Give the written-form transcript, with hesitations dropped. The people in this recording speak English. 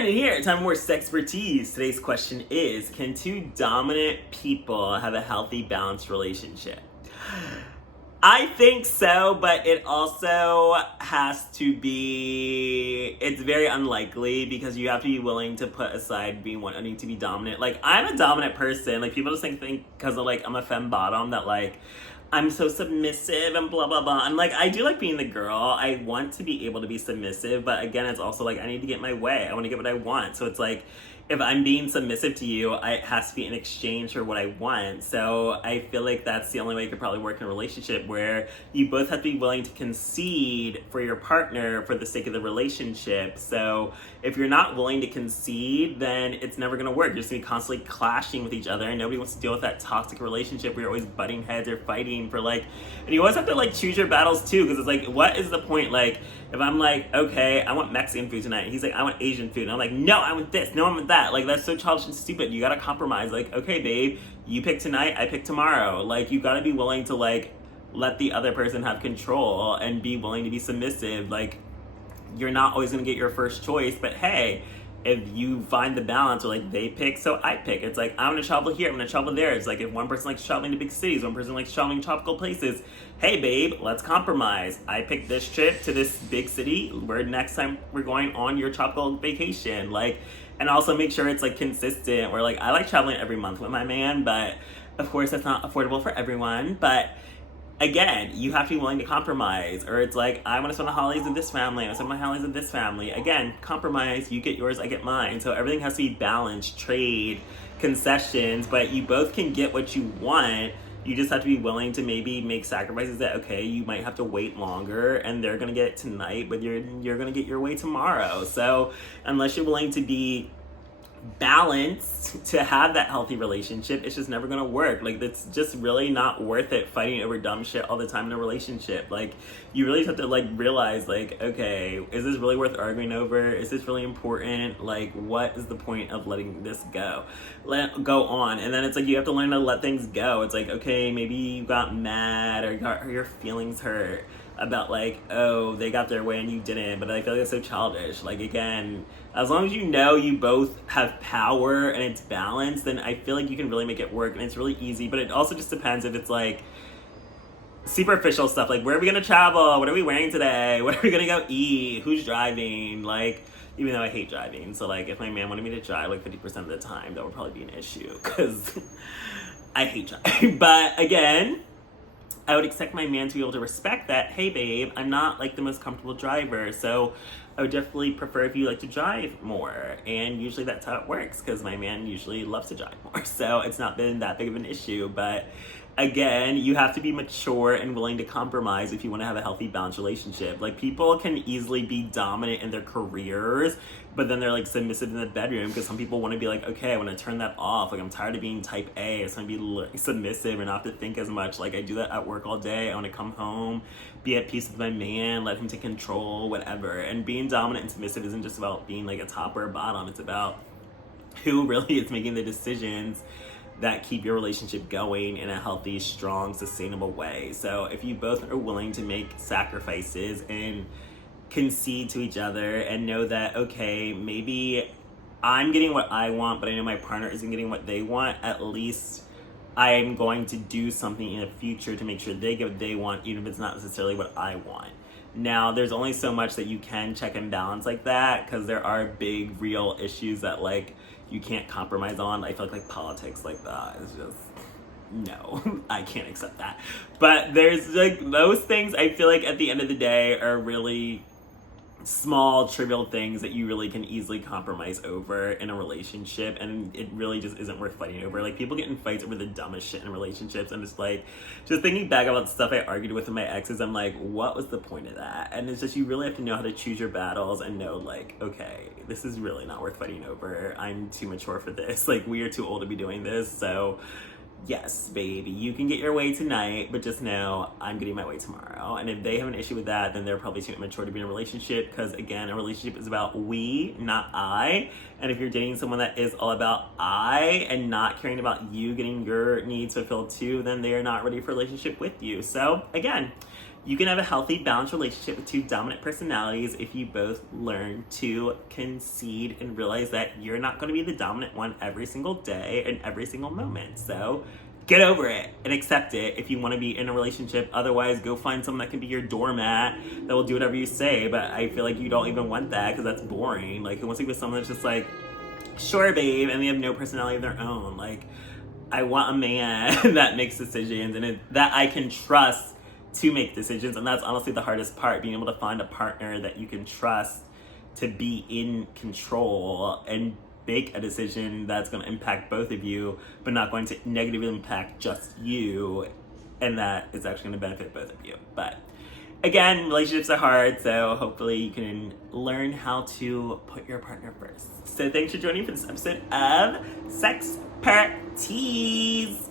And here, time for more SexxxPerTease. Today's question is, can two dominant people have a healthy, balanced relationship? I think so, but it also has to be, it's very unlikely because you have to be willing to put aside being wanting to be dominant. Like, I'm a dominant person. Like, people just think because of, like, I'm a femme bottom that, like, I'm so submissive and blah, blah, blah. And, like, I do like being the girl. I want to be able to be submissive, but again, it's also, like, I need to get my way. I want to get what I want. So it's, like, if I'm being submissive to you, it has to be in exchange for what I want. So I feel like that's the only way it could probably work in a relationship where you both have to be willing to concede for your partner for the sake of the relationship. So if you're not willing to concede, then it's never going to work. You're just going to be constantly clashing with each other, and nobody wants to deal with that toxic relationship where you're always butting heads or fighting for, like, and you always have to, like, choose your battles too, because it's like, what is the point? Like, if I'm like, okay, I want Mexican food tonight, and he's like, I want Asian food, and I'm like, no, I want this, no, I want that. Like, that's so childish and stupid. You gotta compromise. Like, okay, babe, you pick tonight, I pick tomorrow. Like, you gotta be willing to, like, let the other person have control and be willing to be submissive. Like, you're not always gonna get your first choice, but hey, if you find the balance, or like they pick, so I pick. It's like, I'm gonna travel here, I'm gonna travel there. It's like, if one person likes traveling to big cities, one person likes traveling to tropical places. Hey babe, let's compromise. I picked this trip to this big city, where next time we're going on your tropical vacation. Like, and also make sure it's, like, consistent, where, like, I like traveling every month with my man, but of course that's not affordable for everyone. But again, you have to be willing to compromise. Or it's like, I want to spend the holidays with this family, I want to spend my holidays with this family. Again, compromise, you get yours, I get mine. So everything has to be balanced, trade, concessions, but you both can get what you want. You just have to be willing to maybe make sacrifices that, okay, you might have to wait longer, and they're gonna get it tonight, but you're gonna get your way tomorrow. So unless you're willing to be balanced to have that healthy relationship, it's just never gonna work. Like, it's just really not worth it fighting over dumb shit all the time in a relationship. Like, you really have to, like, realize, like, okay, is this really worth arguing over? Is this really important? Like, what is the point of letting this let go on? And then it's like, you have to learn to let things go. It's like, okay, maybe you got mad or your feelings hurt about, like, oh, they got their way and you didn't, but I feel like it's so childish. Like, again, as long as you know you both have power and it's balanced, then I feel like you can really make it work, and it's really easy. But it also just depends if it's, like, superficial stuff, like, where are we gonna travel? What are we wearing today? What are we gonna go eat? Who's driving? Like, even though I hate driving, so, like, if my man wanted me to drive, like, 50% of the time, that would probably be an issue, because I hate driving. But again, I would expect my man to be able to respect that. Hey babe, I'm not, like, the most comfortable driver, so I would definitely prefer if you like to drive more. And usually that's how it works, because my man usually loves to drive more, so it's not been that big of an issue. But again, you have to be mature and willing to compromise if you want to have a healthy, balanced relationship. Like, people can easily be dominant in their careers, but then they're, like, submissive in the bedroom, because some people want to be like, okay, I want to turn that off. Like, I'm tired of being type A. I just want to be submissive and not have to think as much. Like, I do that at work all day. I want to come home, be at peace with my man, let him take control, whatever. And being dominant and submissive isn't just about being, like, a top or a bottom. It's about who really is making the decisions that keep your relationship going in a healthy, strong, sustainable way. So if you both are willing to make sacrifices and concede to each other and know that, okay, maybe I'm getting what I want, but I know my partner isn't getting what they want, at least I'm going to do something in the future to make sure they get what they want, even if it's not necessarily what I want. Now, there's only so much that you can check and balance like that, because there are big, real issues that, like, you can't compromise on. I feel like politics like that is just, no, I can't accept that. But there's, like, those things I feel like at the end of the day are really small, trivial things that you really can easily compromise over in a relationship, and it really just isn't worth fighting over. Like, people get in fights over the dumbest shit in relationships, and it's like, just thinking back about stuff I argued with my exes, I'm like, what was the point of that? And it's just, you really have to know how to choose your battles and know, like, okay, this is really not worth fighting over. I'm too mature for this. Like, we are too old to be doing this. So yes, baby, you can get your way tonight, but just know I'm getting my way tomorrow. And if they have an issue with that, then they're probably too immature to be in a relationship, because, again, a relationship is about we, not I. And if you're dating someone that is all about I and not caring about you getting your needs fulfilled too, then they are not ready for a relationship with you. So, again, You can have a healthy, balanced relationship with two dominant personalities if you both learn to concede and realize that you're not going to be the dominant one every single day and every single moment. So get over it and accept it if you want to be in a relationship. Otherwise, go find someone that can be your doormat that will do whatever you say. But I feel like you don't even want that because that's boring. Like, who wants to be with someone that's just like, sure, babe, and they have no personality of their own. Like, I want a man that makes decisions and that I can trust to make decisions. And that's honestly the hardest part, being able to find a partner that you can trust to be in control and make a decision that's going to impact both of you, but not going to negatively impact just you, and that is actually going to benefit both of you. But again, relationships are hard, so hopefully you can learn how to put your partner first. So thanks for joining for this episode of Sex Per Tease.